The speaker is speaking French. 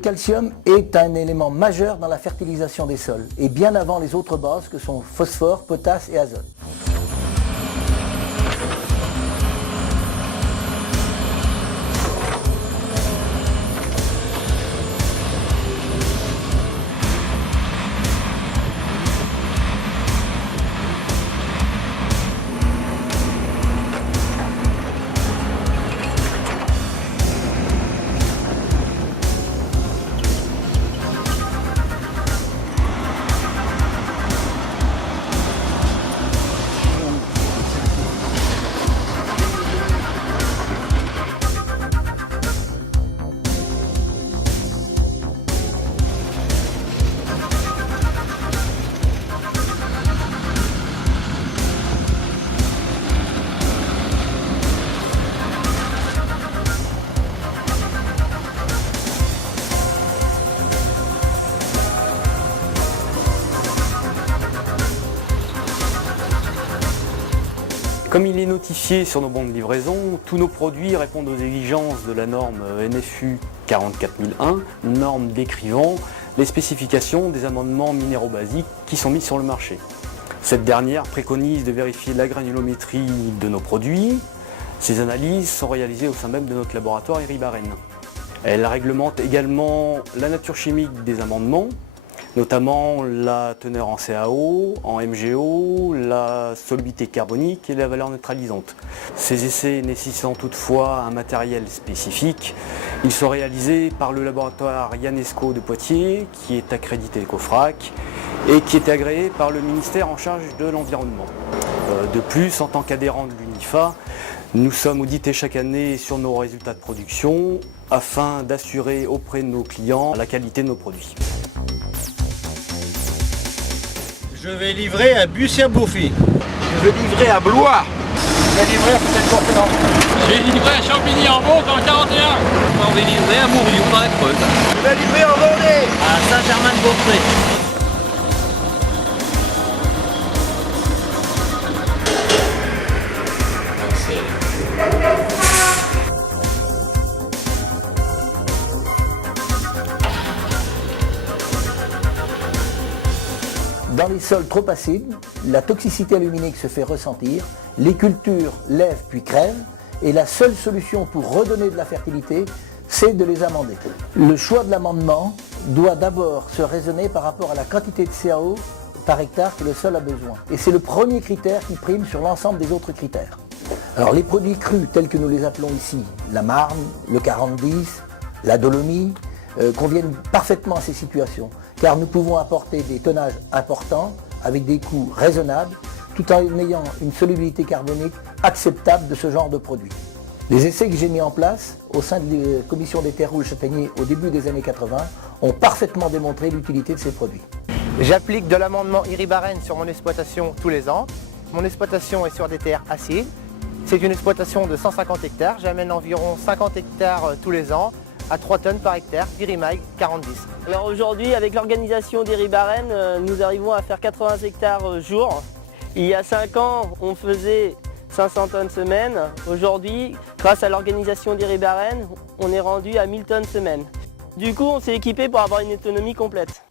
calcium est un élément majeur dans la fertilisation des sols et bien avant les autres bases que sont phosphore, potasse et azote. Comme il est notifié sur nos bons de livraison, tous nos produits répondent aux exigences de la norme NFU 44001, norme décrivant les spécifications des amendements minéraux basiques qui sont mis sur le marché. Cette dernière préconise de vérifier la granulométrie de nos produits. Ces analyses sont réalisées au sein même de notre laboratoire Iribarren. Elle réglemente également la nature chimique des amendements, notamment la teneur en CaO, en MgO, la solubilité carbonique et la valeur neutralisante. Ces essais nécessitant toutefois un matériel spécifique, ils sont réalisés par le laboratoire Ianesco de Poitiers, qui est accrédité EcoFrac et qui est agréé par le ministère en charge de l'environnement. De plus, en tant qu'adhérent de l'UNIFA, nous sommes audités chaque année sur nos résultats de production afin d'assurer auprès de nos clients la qualité de nos produits. Je vais livrer à Bussière-Bourfy. Je vais livrer à Blois. Je vais livrer à Fontaine-Portelance. Je vais livrer à Champigny-en-Beauce en 41. On va livrer à Mourioux dans la Creuse. Je vais livrer en Vendée. À Saint-Germain-de-Beaupré. Dans les sols trop acides, la toxicité aluminique se fait ressentir, les cultures lèvent puis crèvent, et la seule solution pour redonner de la fertilité, c'est de les amender. Le choix de l'amendement doit d'abord se raisonner par rapport à la quantité de CaO par hectare que le sol a besoin. Et c'est le premier critère qui prime sur l'ensemble des autres critères. Alors les produits crus tels que nous les appelons ici, la marne, le 40-10, la dolomie, conviennent parfaitement à ces situations, car nous pouvons apporter des tonnages importants avec des coûts raisonnables, tout en ayant une solubilité carbonique acceptable de ce genre de produit. Les essais que j'ai mis en place au sein de la commission des terres rouges châtaigniers au début des années 80 ont parfaitement démontré l'utilité de ces produits. J'applique de l'amendement Iribarren sur mon exploitation tous les ans. Mon exploitation est sur des terres acides. C'est une exploitation de 150 hectares. J'amène environ 50 hectares tous les ans à 3 tonnes par hectare d'Irimag 40-10. Alors aujourd'hui, avec l'organisation d'Iribarren, nous arrivons à faire 80 hectares jour. Il y a 5 ans, on faisait 500 tonnes semaine. Aujourd'hui, grâce à l'organisation d'Iribarren, on est rendu à 1000 tonnes semaine. Du coup, on s'est équipé pour avoir une autonomie complète.